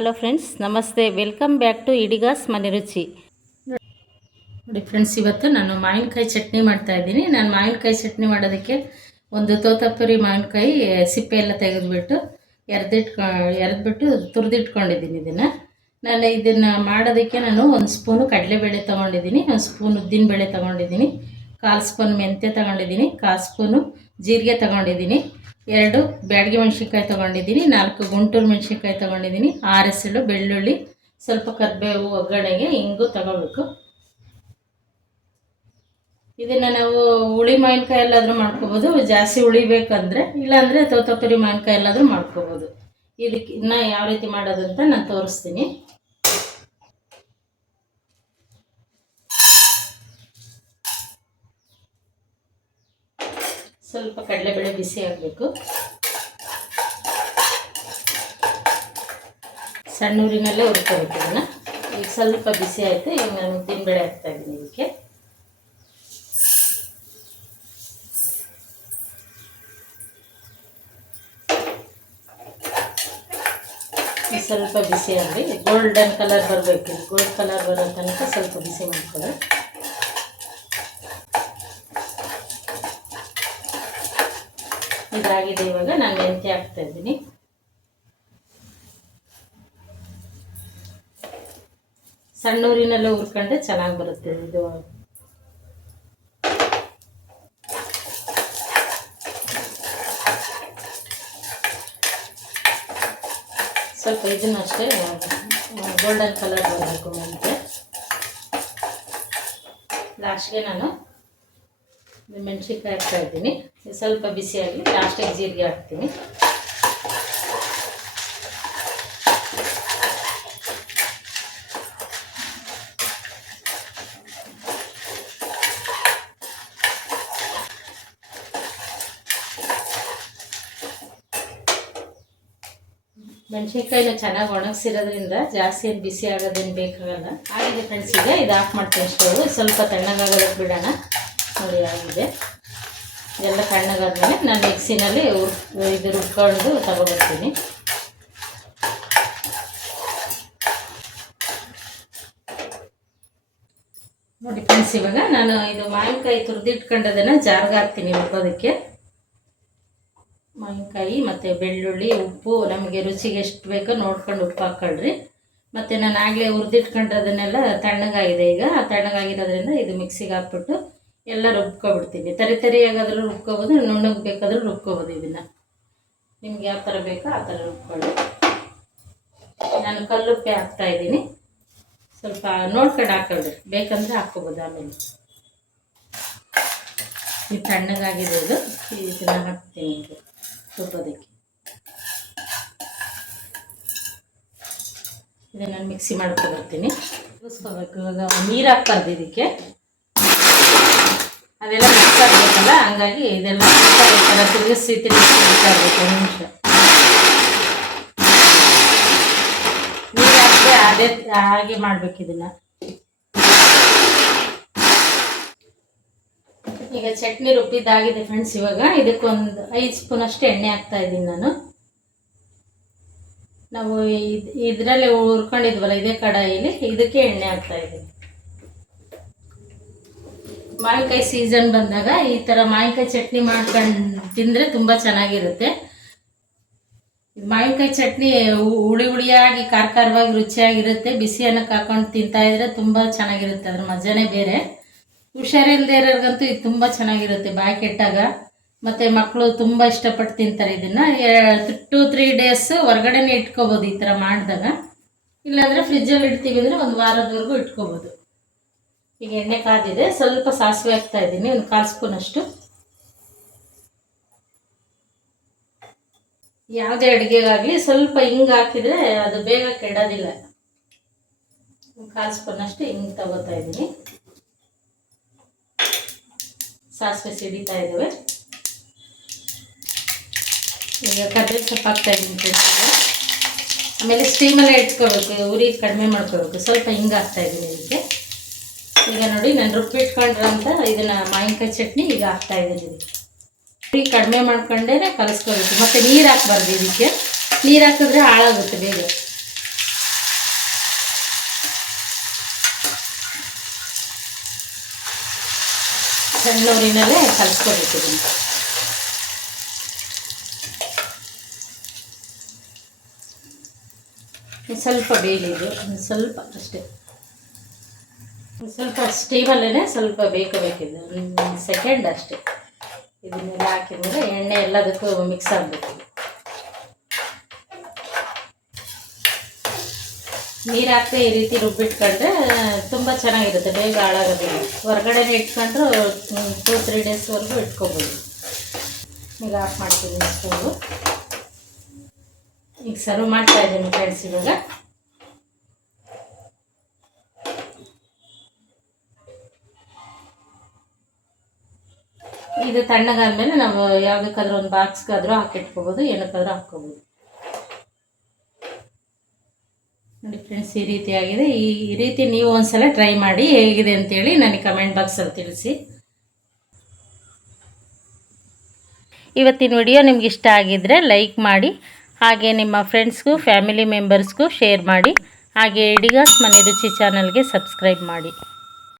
Hello friends, ನಮಸ್ತೆ. Welcome back to ಇಡಿಗಾಸ್ ಮನೆ ರುಚಿ. ನೋಡಿ ಫ್ರೆಂಡ್ಸ್, ಇವತ್ತು ನಾನು ಮಾವಿನಕಾಯಿ ಚಟ್ನಿ ಮಾಡ್ತಾ ಇದ್ದೀನಿ. ನಾನು ಮಾವಿನಕಾಯಿ ಚಟ್ನಿ ಮಾಡೋದಕ್ಕೆ ಒಂದು ತೋತಾಪುರಿ ಮಾವಿನಕಾಯಿ ಸಿಪ್ಪೆ ಎಲ್ಲ ತೆಗೆದುಬಿಟ್ಟು ಎರೆದ್ಬಿಟ್ಟು ತುರಿದಿಟ್ಕೊಂಡಿದ್ದೀನಿ. ಇದನ್ನು ಮಾಡೋದಕ್ಕೆ ನಾನು ಒಂದು ಸ್ಪೂನು ಕಡಲೆಬೇಳೆ ತೊಗೊಂಡಿದ್ದೀನಿ, ಒಂದು ಸ್ಪೂನ್ ಉದ್ದಿನಬೇಳೆ ತೊಗೊಂಡಿದ್ದೀನಿ, 1/4 ಸ್ಪೂನ್ ಮೆಂತ್ಯ ತೊಗೊಂಡಿದ್ದೀನಿ, 1/4 ಸ್ಪೂನು ಜೀರಿಗೆ ತೊಗೊಂಡಿದ್ದೀನಿ, 2 ಬ್ಯಾಡಗಿ ಮೆಣಸಿನ್ಕಾಯಿ ತೊಗೊಂಡಿದ್ದೀನಿ, 4 ಗುಂಟೂರು ಮೆಣಸಿನ್ಕಾಯಿ ತೊಗೊಂಡಿದ್ದೀನಿ, 6 ಎಸಳು ಬೆಳ್ಳುಳ್ಳಿ, ಸ್ವಲ್ಪ ಕರಿಬೇವು, ಒಗ್ಗರಣೆಗೆ ಇಂಗು ತಗೋಬೇಕು. ಇದನ್ನು ನಾವು ಹುಳಿ ಮಾವಿನಕಾಯಿ ಎಲ್ಲಾದರೂ ಮಾಡ್ಕೋಬೋದು, ಜಾಸ್ತಿ ಹುಳಿ ಬೇಕಂದರೆ, ಇಲ್ಲಾಂದರೆ ತೋತಾಪುರಿ ಮಾವಿನಕಾಯಿ ಎಲ್ಲಾದರೂ ಮಾಡ್ಕೋಬೋದು. ಇದಕ್ಕೆ ಇನ್ನು ಯಾವ ರೀತಿ ಮಾಡೋದು ಅಂತ ನಾನು ತೋರಿಸ್ತೀನಿ. ಸ್ವಲ್ಪ ಕಡಲೆಬೇಳೆ ಬಿಸಿ ಆಗಬೇಕು. ಸಣ್ಣ ಊರಿನಲ್ಲೇ ಹುರ್ಕೋಬೇಕು ಇದನ್ನು. ಈಗ ಸ್ವಲ್ಪ ಬಿಸಿ ಆಯಿತು. ಈಗ ನಾನು ಉದ್ದಿನಬೇಳೆ ಹಾಕ್ತಾಯಿದ್ದೀನಿ. ಇದಕ್ಕೆ ಸ್ವಲ್ಪ ಬಿಸಿ ಆಗಲಿ, ಗೋಲ್ಡನ್ ಕಲರ್ ಬರಬೇಕು. ಗೋಲ್ಡ್ ಕಲರ್ ಬರೋ ತನಕ ಸ್ವಲ್ಪ ಬಿಸಿ ಮಾಡ್ಕೊಳ್ಳಿ. ಇದಾಗಿದೆ. ಇವಾಗ ನಾನು ಮೆಂತ್ಯ ಹಾಕ್ತಾ ಇದ್ದೀನಿ. ಸಣ್ಣೂರಿನೆಲ್ಲ ಹುರ್ಕೊಂಡ್ರೆ ಚೆನ್ನಾಗಿ ಬರುತ್ತೆ ಇದು. ಸ್ವಲ್ಪ ಇದನ್ನು ಅಷ್ಟೇ ಗೋಲ್ಡನ್ ಕಲರ್ ಬರಬೇಕು ಮೆಂತ್ಯ. ಲಾಸ್ಟ್ಗೆ ನಾನು ಮೆಣಸಿನ್ಕಾಯಿ ಹಾಕ್ತಾ ಇದ್ದೀನಿ. ಸ್ವಲ್ಪ ಬಿಸಿಯಾಗಿ ಲಾಸ್ಟಿಗೆ ಜೀರಿಗೆ ಹಾಕ್ತೀನಿ. ಮೆಣಸಿನ್ಕಾಯಿನ ಚೆನ್ನಾಗಿ ಒಣಗಿಸಿರೋದ್ರಿಂದ ಜಾಸ್ತಿ ಏನು ಬಿಸಿ ಆಗೋದೇನು ಬೇಕಾಗಲ್ಲ. ಆಗಿದೆ ಫ್ರೆಂಡ್ಸ್. ಈಗ ಇದು ಆಫ್ ಮಾಡ್ತೀನಿ ಸ್ಟವ್. ಸ್ವಲ್ಪ ತಣ್ಣಗಾಗೋದಕ್ಕೆ ಬಿಡೋಣ. ನೋಡಿ ಆಗಿದೆ. ಎಲ್ಲ ತಣ್ಣಗಾದ್ಮೇಲೆ ನಾನು ಮಿಕ್ಸಿನಲ್ಲಿ ಇದು ರುಬ್ಕೊಂಡು ತಗೊಬರ್ತೀನಿ. ನೋಡಿ ಫ್ರೆಂಡ್ಸ್, ಇವಾಗ ನಾನು ಇದು ಮಾವಿನಕಾಯಿ ತುರಿದಿಟ್ಕೊಂಡದನ್ನು ಜಾರ್ಗೆ ಹಾಕ್ತೀನಿ ರುಬ್ಬೋದಕ್ಕೆ. ಮಾವಿನಕಾಯಿ ಮತ್ತು ಬೆಳ್ಳುಳ್ಳಿ, ಉಪ್ಪು, ನಮಗೆ ರುಚಿಗೆ ಎಷ್ಟು ಬೇಕೋ ನೋಡ್ಕೊಂಡು ಉಪ್ಪು ಹಾಕ್ಕೊಳ್ರಿ. ಮತ್ತು ನಾನು ಆಗಲೇ ಹುರಿದಿಟ್ಕೊಂಡ್ರದನ್ನೆಲ್ಲ ತಣ್ಣಗಾಗಿದೆ. ಈಗ ತಣ್ಣಗಾಗಿರೋದ್ರಿಂದ ಇದು ಮಿಕ್ಸಿಗೆ ಹಾಕ್ಬಿಟ್ಟು ಎಲ್ಲ ರುಬ್ಕೊಬಿಡ್ತೀನಿ. ತರಿಯಾಗಾದರೂ ರುಬ್ಕೋಬೋದು, ನುಣ್ಣಗೆ ಬೇಕಾದರೂ ರುಬ್ಕೋಬೋದು. ಇದನ್ನು ನಿಮ್ಗೆ ಯಾವ ಥರ ಬೇಕೋ ಆ ಥರ ರುಬ್ಕೊಳ್ಳಿ. ನಾನು ಕಲ್ಲುಪ್ಪೆ ಹಾಕ್ತಾಯಿದ್ದೀನಿ. ಸ್ವಲ್ಪ ನೋಡ್ಕೊಂಡು ಹಾಕ್ಕೊಳ್ರಿ, ಬೇಕಂದರೆ ಹಾಕ್ಕೋಬೋದು. ಆಮೇಲೆ ಇದು ತಣ್ಣಗಾಗಿರೋದು ಇದನ್ನು ಹಾಕ್ತೀನಿ ರುಬ್ಬೋದಕ್ಕೆ. ಇದನ್ನು ನಾನು ಮಿಕ್ಸಿ ಮಾಡ್ಕೊಬರ್ತೀನಿ. ತಿರ್ಗಿಸ್ಕೋಬೇಕು. ಇವಾಗ ನೀರು ಹಾಕ್ಬಾರ್ದು ಇದಕ್ಕೆ, ಅದೆಲ್ಲ ಮಿಕ್ಸ್ ಆಗಬೇಕಲ್ಲ. ಹಂಗಾಗಿ ಇದೆಲ್ಲ ತಿರುಗಿಸಿ ಬಿಡ್ತಾ ಇರಬೇಕು. ಒಂದು ನಿಮಿಷ ನೀರು ಹಾಕಿದ್ರೆ ಅದೇ ಹಾಗೆ ಮಾಡಬೇಕು ಇದನ್ನು. ಈಗ ಚಟ್ನಿ ರುಬ್ಬಿದ್ದಾಗಿದೆ ಫ್ರೆಂಡ್ಸ್. ಇವಾಗ ಇದಕ್ಕೊಂದು 5 ಸ್ಪೂನ್ ಅಷ್ಟು ಎಣ್ಣೆ ಹಾಕ್ತಾ ಇದ್ದೀನಿ ನಾನು. ನಾವು ಇದರಲ್ಲೇ ಹುರ್ಕೊಂಡಿದ್ವಲ್ಲ ಇದೇ ಕಡಾಯಿಲಿ, ಇದಕ್ಕೆ ಎಣ್ಣೆ ಹಾಕ್ತಾ ಇದ್ದೀನಿ. ಮಾವಿನಕಾಯಿ ಸೀಸನ್ ಬಂದಾಗ ಈ ಥರ ಮಾವಿನಕಾಯಿ ಚಟ್ನಿ ಮಾಡ್ಕೊಂಡು ತಿಂದರೆ ತುಂಬ ಚೆನ್ನಾಗಿರುತ್ತೆ. ಮಾವಿನಕಾಯಿ ಚಟ್ನಿ ಹುಳಿ ಹುಳಿಯಾಗಿ ಖಾರವಾಗಿ ರುಚಿಯಾಗಿರುತ್ತೆ. ಬಿಸಿ ಅನ್ನಕ್ಕೆ ಹಾಕೊಂಡು ತಿಂತಾಯಿದ್ರೆ ತುಂಬ ಚೆನ್ನಾಗಿರುತ್ತೆ. ಅದ್ರ ಮಜಾನೇ ಬೇರೆ. ಹುಷಾರಿಲ್ಲದೆ ಇರೋರ್ಗಂತೂ ಇದು ತುಂಬ ಚೆನ್ನಾಗಿರುತ್ತೆ ಬಾಯಿ ಕೆಟ್ಟಾಗ. ಮತ್ತು ಮಕ್ಕಳು ತುಂಬ ಇಷ್ಟಪಟ್ಟು ತಿಂತಾರೆ ಇದನ್ನು. 2-3 ಡೇಸ್ ಹೊರಗಡೆನೇ ಇಟ್ಕೋಬೋದು ಈ ಥರ ಮಾಡಿದಾಗ. ಇಲ್ಲಾಂದರೆ ಫ್ರಿಜ್ಜಲ್ಲಿ ಇಡ್ತೀವಿ ಅಂದರೆ 1 ವಾರದವರೆಗೂ ಇಟ್ಕೋಬೋದು. ಈಗ ಎಣ್ಣೆ ಕಾದಿದೆ. ಸ್ವಲ್ಪ ಸಾಸಿವೆ ಹಾಕ್ತಾ ಇದ್ದೀನಿ, ಒಂದು 1/4 ಸ್ಪೂನ್ ಅಷ್ಟು. ಯಾವುದೇ ಅಡುಗೆಗಾಗಲಿ ಸ್ವಲ್ಪ ಹಿಂಗೆ ಹಾಕಿದರೆ ಅದು ಬೇಗ ಕೆಡೋದಿಲ್ಲ. 1/4 ಸ್ಪೂನ್ ಅಷ್ಟು ಹಿಂಗೆ ತಗೋತಾ ಇದ್ದೀನಿ. ಸಾಸಿವೆ ಸಿಡಿತಾ ಇದ್ದಾವೆ. ಈಗ ಕರ್ಬೇವು ಸೊಪ್ಪು ಹಾಕ್ತಾ ಇದ್ದೀನಿ ಫ್ರೆಂಡ್ಸ್. ಆಮೇಲೆ ಸ್ಟೀಮಲ್ಲೇ ಇಟ್ಕೋಬೇಕು, ಉರಿ ಕಡಿಮೆ ಮಾಡ್ಕೋಬೇಕು. ಸ್ವಲ್ಪ ಹಿಂಗೆ ಹಾಕ್ತಾ ಇದ್ದೀನಿ ಇದಕ್ಕೆ. ಈಗ ನೋಡಿ, ನಾನು ರುಬ್ಬಿಟ್ಕೊಂಡ್ರಂತ ಇದನ್ನು ಮಾವಿನಕಾಯಿ ಚಟ್ನಿ ಈಗ ಹಾಕ್ತಾ ಇದ್ದೀನಿ. ಉರಿ ಕಡಿಮೆ ಮಾಡ್ಕೊಂಡೇ ಕಲಿಸ್ಕೋಬೇಕು. ಮತ್ತು ನೀರು ಹಾಕ್ಬಾರ್ದು ಇದಕ್ಕೆ. ನೀರು ಹಾಕಿದ್ರೆ ಹಾಳಾಗುತ್ತೆ ಬೇಗ. ಸಣ್ಣ ಉರಿನಲ್ಲೇ ಕಲಿಸ್ಕೊಬೇಕಿದ್ದೀನಿ. ಸ್ವಲ್ಪ ಬೇಯಲಿದ್ದು ಸ್ವಲ್ಪ ಅಷ್ಟೇ, ಸ್ವಲ್ಪ ಸ್ಟೀಮಲ್ಲೇ ಸ್ವಲ್ಪ ಬೇಕಬೇಕಿದ್ದು, ಒಂದು ಸೆಕೆಂಡ್ ಅಷ್ಟೇ. ಇದನ್ನೆಲ್ಲ ಹಾಕಿದ್ರೆ ಎಣ್ಣೆ ಎಲ್ಲದಕ್ಕೂ ಮಿಕ್ಸ್ ಆಗಬೇಕು. ನೀರು ಹಾಕಿ ಈ ರೀತಿ ರುಬ್ಬಿಟ್ಕೊಂಡ್ರೆ ತುಂಬ ಚೆನ್ನಾಗಿರುತ್ತೆ, ಬೇಗ ಹಾಳಾಗೋದಿಲ್ಲ. ಹೊರಗಡೆನೇ ಇಟ್ಕೊಂಡ್ರು 2-3 ಡೇಸ್ವರೆಗೂ ಇಟ್ಕೊಬೋದು. ಈಗ ಆಫ್ ಮಾಡ್ತೀನಿ ಸ್ಟೋವು. ಈಗ ಸರ್ವ್ ಮಾಡ್ತಾ ಇದ್ದೀನಿ ಫ್ರೆಂಡ್ಸ್. ಇವಾಗ ಇದು ತಣ್ಣಗಾದ್ಮೇಲೆ ನಾವು ಯಾವುದಕ್ಕಾದ್ರೂ ಒಂದು ಬಾಕ್ಸ್ಗಾದ್ರೂ ಹಾಕಿಟ್ಕೋಬೋದು, ಏನಕ್ಕಾದ್ರೂ ಹಾಕ್ಕೋಬೋದು. ನೋಡಿ ಫ್ರೆಂಡ್ಸ್, ಈ ರೀತಿ ಆಗಿದೆ. ಈ ರೀತಿ ನೀವು ಒಂದ್ಸಲ ಟ್ರೈ ಮಾಡಿ ಹೇಗಿದೆ ಅಂತೇಳಿ ನನಗೆ ಕಮೆಂಟ್ ಬಾಕ್ಸಲ್ಲಿ ತಿಳಿಸಿ. ಇವತ್ತಿನ ವಿಡಿಯೋ ನಿಮ್ಗೆ ಇಷ್ಟ ಆಗಿದ್ದರೆ ಲೈಕ್ ಮಾಡಿ, ಹಾಗೆ ನಿಮ್ಮ ಫ್ರೆಂಡ್ಸ್ಗೂ ಫ್ಯಾಮಿಲಿ ಮೆಂಬರ್ಸ್ಗೂ ಶೇರ್ ಮಾಡಿ, ಹಾಗೆ ಇಡಿಗಾಸ್ ಮನೆ ರುಚಿ ಚಾನಲ್ಗೆ ಸಬ್ಸ್ಕ್ರೈಬ್ ಮಾಡಿ.